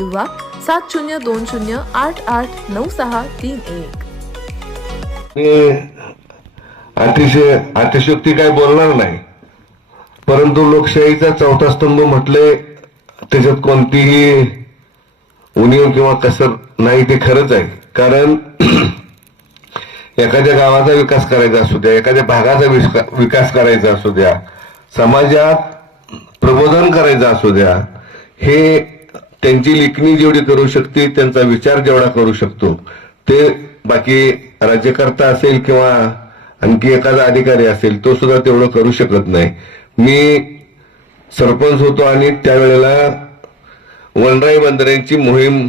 किंवा सात शून्य दोन शून्य आठ आठ नऊ सहा तीन एक. अतिशय अतिशयोक्ती काय बोलणार नाही. परंतु लोकशाहीचा चौथा स्तंभ म्हटले त्याच्यात कोणतीही उणीव किंवा कसर नाही ते खरंच आहे. कारण एखाद्या गावाचा विकास करायचा असू द्या एखाद्या भागाचा विकास करायचा असू द्या समाजात प्रबोधन करायचं असू द्या हे त्यांची लेखणी जेवढी करू शकते त्यांचा विचार जेवढा करू शकतो ते बाकी राज्यकर्ता असेल किंवा आणखी एखादा अधिकारी असेल तो सुद्धा तेवढं करू शकत नाही. मी सरपंच होतो आणि त्यावेळेला वनराई बंदऱ्यांची मोहीम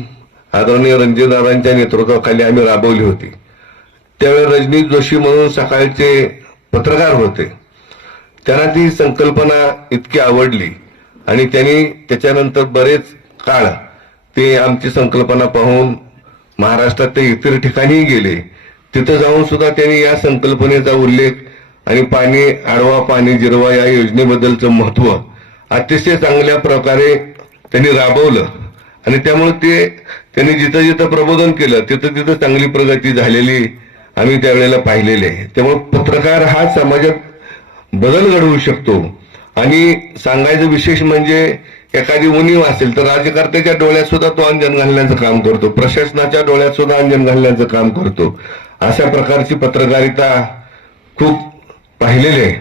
आदरणीय रणजितदादांच्या नेतृत्वाखाली आम्ही राबवली होती. त्यावेळेला रजनीश जोशी म्हणून सकाळचे पत्रकार होते. त्यांना ती संकल्पना इतकी आवडली आणि त्यांनी त्याच्यानंतर बरेच काळ ते आमची संकल्पना पाहून महाराष्ट्रात ते इतर ठिकाणी गेले. तिथं जाऊन सुद्धा त्यांनी या संकल्पनेचा उल्लेख आणि पाणी आडवा पाणी जिरवा या योजनेबद्दलचं महत्त्व अतिशय चांगल्या प्रकारे त्यांनी राबवलं. आणि त्यामुळे ते त्यांनी जिथं जिथं प्रबोधन केलं तिथं तिथं चांगली प्रगती झालेली आम्ही त्यावेळेला पाहिलेली आहे. त्यामुळे पत्रकार हा समाजात बदल घडवू शकतो. आणि सांगायचं विशेष म्हणजे एखादी उणीव असेल तर राज्यकर्त्याच्या डोळ्यात सुद्धा तो अंजन घालण्याचं काम करतो. प्रशासनाच्या डोळ्यात सुद्धा अंजन घालण्याचं काम करतो. अशा प्रकारची पत्रकारिता खूप पाहिलेली आहे.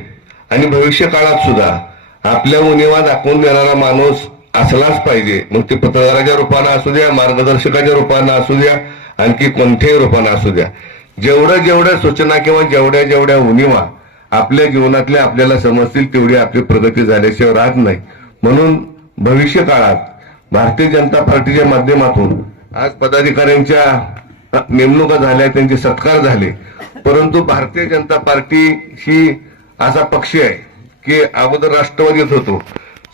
आणि भविष्य काळात सुद्धा आपल्या उणीवा दाखवून देणारा माणूस असलाच पाहिजे. मग ते पत्रकाराच्या रूपानं असू द्या मार्गदर्शकाच्या रूपानं असू द्या आणखी कोणत्याही रूपानं असू द्या. जेवढं जेवढ्या सूचना किंवा जेवढ्या जेवढ्या उणीवा आपल्या जीवनातल्या आपल्याला समजतील तेवढी आपली प्रगती झाल्याशिवाय राहत नाही. म्हणून भविष्य काळात भारतीय जनता पार्टीच्या माध्यमातून आज पदाधिकाऱ्यांच्या नेमणुका झाल्या त्यांचे सत्कार झाले. परंतु भारतीय जनता पार्टी ही असा पक्ष आहे की अगोदर राष्ट्रवादीत होतो.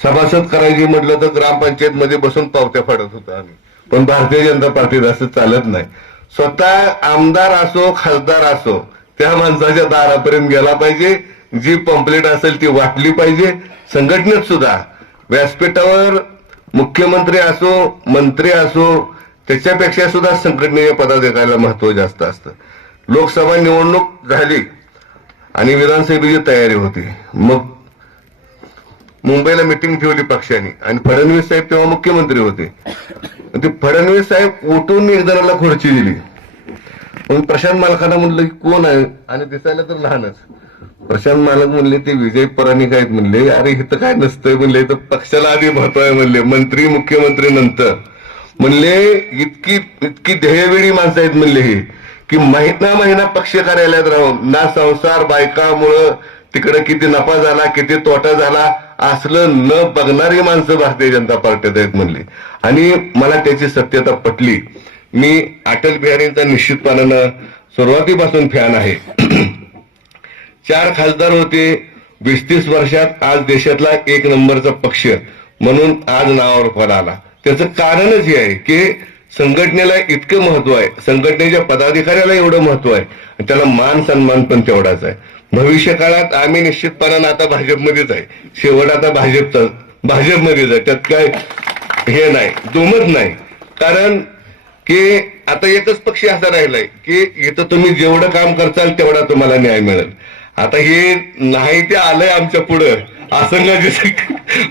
सभासद करायची म्हटलं तर ग्रामपंचायत मध्ये बसून पावत्या फाडत होतो आम्ही. पण भारतीय जनता पार्टीत असं चालत नाही. स्वतः आमदार असो खासदार असो त्या माणसाच्या दारापर्यंत गेला पाहिजे. जी पंपलेट असेल ती वाटली पाहिजे. संघटनेत सुद्धा व्यासपीठावर मुख्यमंत्री असो मंत्री असो त्याच्यापेक्षा सुद्धा संघटनेच्या पदाधिकाऱ्याला महत्त्व जास्त असतं. लोकसभा निवडणूक झाली आणि विधानसभेची तयारी होती. मग मुंबईला मिटिंग ठेवली पक्षाने आणि फडणवीस साहेब तेव्हा मुख्यमंत्री होते. ते फडणवीस साहेब उठून एक जणाला खुर्ची दिली. पण प्रशांत मालकांना म्हणलं की कोण आहे? आणि दिसायला तर लहानच. प्रशांत मालक म्हणले ते विजय पराणिक आहेत. म्हणले अरे इथं काय नसतंय? म्हणले तर पक्षाला आधी महत्त्व आहे म्हणले मंत्री मुख्यमंत्री नंतर. म्हणले इतकी इतकी ध्येयवेळी माणसं आहेत म्हणले ही. की महिना महिना पक्ष कार्यालयात राहून ना संसार बायकामुळं तिकडे किती नफा झाला किती तोटा झाला असलं न बघणारी माणसं भारतीय जनता पार्टीत आहेत म्हणले. आणि मला त्याची सत्यता पटली. मी अटल बिहारींचा निश्चितपणानं सुरुवातीपासून फॅन आहे. चार खासदार होते वीस तीस वर्षात आज देशातला एक नंबरचा पक्ष म्हणून आज नावावर फळ आला. त्याचं कारणच हे आहे की संघटनेला इतकं महत्त्व आहे. संघटनेच्या पदाधिकाऱ्याला एवढं महत्त्व आहे. त्याला मान सन्मान पण तेवढाच आहे. भविष्य काळात आम्ही निश्चितपणानं आता भाजपमध्येच आहे. शेवट आता भाजपचा भाजपमध्येच आहे. त्यात काय हे नाही दोमत नाही. कारण की आता एकच पक्ष असा राहिलाय की इथं तुम्ही जेवढं काम करताल तेवढा तुम्हाला न्याय मिळेल. आता हे नाही ते आलंय आमच्या पुढं असं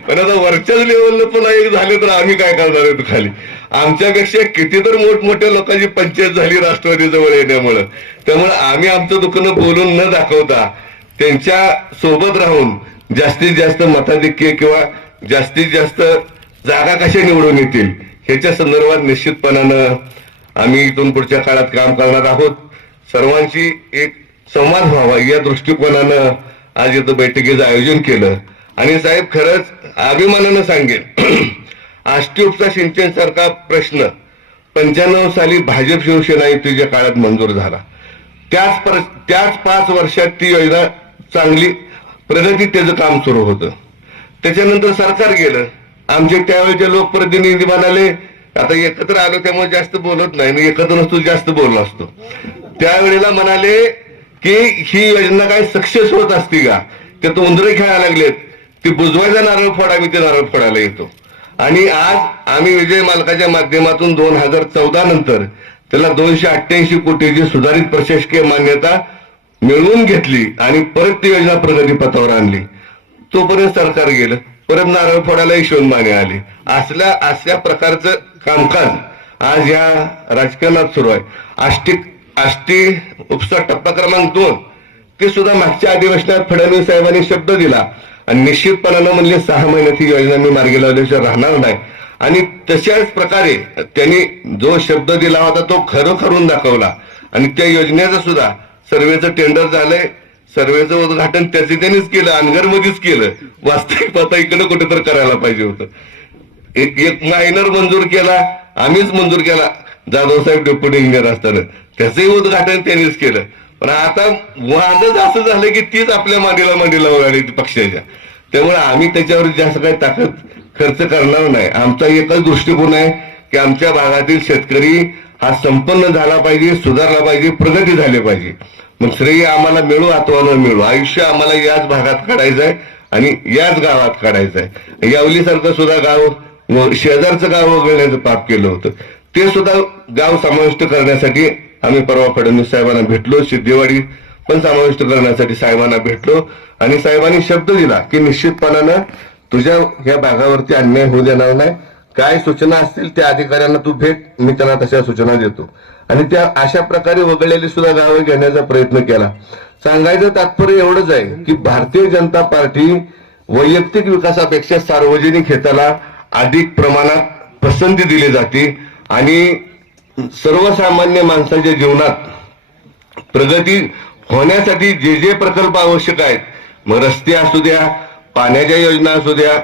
पण आता वरच्याच लेवलला पुन्हा एक झाले तर आम्ही काय करणार आहे खाली? आमच्यापेक्षा किती तर मोठमोठ्या लोकांची पंचायत झाली राष्ट्रवादी जवळ येण्यामुळं. त्यामुळे आम्ही आमचं दुकानं बोलून न दाखवता त्यांच्यासोबत राहून जास्तीत जास्त मताधिक्य किंवा जास्तीत जास्त जागा कशा निवडून येतील ह्याच्या संदर्भात निश्चितपणानं आम्ही इथून पुढच्या काळात काम करणार आहोत. सर्वांशी एक संवाद व्हावा या दृष्टिकोनानं आज इथं बैठकीचं आयोजन केलं. आणि साहेब खरंच अभिमानानं सांगेन आष्टी सिंचन सारखा प्रश्न पंच्याण्णव साली भाजप शिवसेना युतीच्या काळात मंजूर झाला. त्याच त्याच पाच वर्षात ती योजना चांगली प्रगती त्याचं काम सुरू होतं. त्याच्यानंतर सरकार गेलं. आमचे त्यावेळेचे लोकप्रतिनिधी म्हणाले आता एकत्र आलो त्यामुळे जास्त बोलत नाही आणि एकत्र नसतो जास्त बोललो असतो. त्यावेळेला म्हणाले की ही योजना काय सक्सेस होत असती का? ते उंदरे खेळायला लागलेत. ती बुजवायचा नारळ फोडा मी ते नारळ फोडायला येतो. आणि आज आम्ही विजय मालकाच्या माध्यमातून दोन हजार चौदा नंतर त्याला दोनशे अठ्ठ्याऐंशी कोटीची सुधारित प्रशासकीय मान्यता मिळवून घेतली आणि परत ती योजना प्रगतीपथावर आणली. तोपर्यंत सरकार गेलं. परत नारळ फोडायला यशवंत माने आले. असल्या अशा प्रकारचं कामकाज आज या राजकारणात सुरू आहे. आष्टी आष्टी उपसा टप्पा क्रमांक दोन. ते सुद्धा मागच्या अधिवेशनात फडणवीस साहेबांनी शब्द दिला. आणि निश्चितपणानं म्हणले सहा महिन्यात ही योजना मी मार्गी लावल्याशिवाय राहणार नाही. आणि तशाच प्रकारे त्यांनी जो शब्द दिला होता तो खरोखरून दाखवला. आणि त्या योजनेचं सुद्धा सर्वेचं टेंडर झालंय. सर्वेचं उद्घाटन त्याचे त्यांनीच केलं अनगरमध्येच केलं. वास्तविक आता इकडे कुठेतरी करायला पाहिजे होतं. एक एक मायनर मंजूर केला आम्हीच मंजूर केला. जाधव साहेब डेप्युटी इंजिनियर असताना. त्याचंही उद्घाटन त्यांनीच केलं. पण आता वादच असं झालं की तीच आपल्या मांडीला मांडीला वळाली पक्षाच्या. त्यामुळे आम्ही त्याच्यावर जास्त काही ताकद खर्च करणार नाही. आमचा एकच दृष्टिकोन आहे की आमच्या भागातील शेतकरी हा संपन्न झाला पाहिजे सुधारला पाहिजे प्रगती झाली पाहिजे. मग श्रेय आम्हाला मिळू अथवा न मिळू आयुष्य आम्हाला याच भागात काढायचं आहे आणि याच गावात काढायचं आहे. यावलीसारखं सुद्धा गाव व शेजारचं गाव वगळण्याचं पाप केलं होतं. ते सुद्धा गाव समाविष्ट करण्यासाठी आम्ही परवा फडणवीस साहेबांना भेटलो सिद्धेवाडी पण समाविष्ट करण्यासाठी साहेबांना भेटलो. आणि साहेबांनी शब्द दिला की निश्चितपणानं तुझ्या या भागावरती अन्याय होऊ देणार नाही. काय सूचना असतील त्या अधिकाऱ्यांना तू भेट मी त्यांना तशा सूचना देतो. आणि त्या अशा प्रकारे वगळलेली सुद्धा गावं घेण्याचा प्रयत्न केला. सांगायचं तात्पर्य एवढंच आहे की भारतीय जनता पार्टी वैयक्तिक विकासापेक्षा सार्वजनिक हिताला अधिक प्रमाणात पसंती दिली जाते आणि सर्वसामान्य माणसाच्या जीवनात प्रगती होण्यासाठी जे जे प्रकल्प आवश्यक आहेत मग रस्ते असू द्या पाण्याच्या योजना असू द्या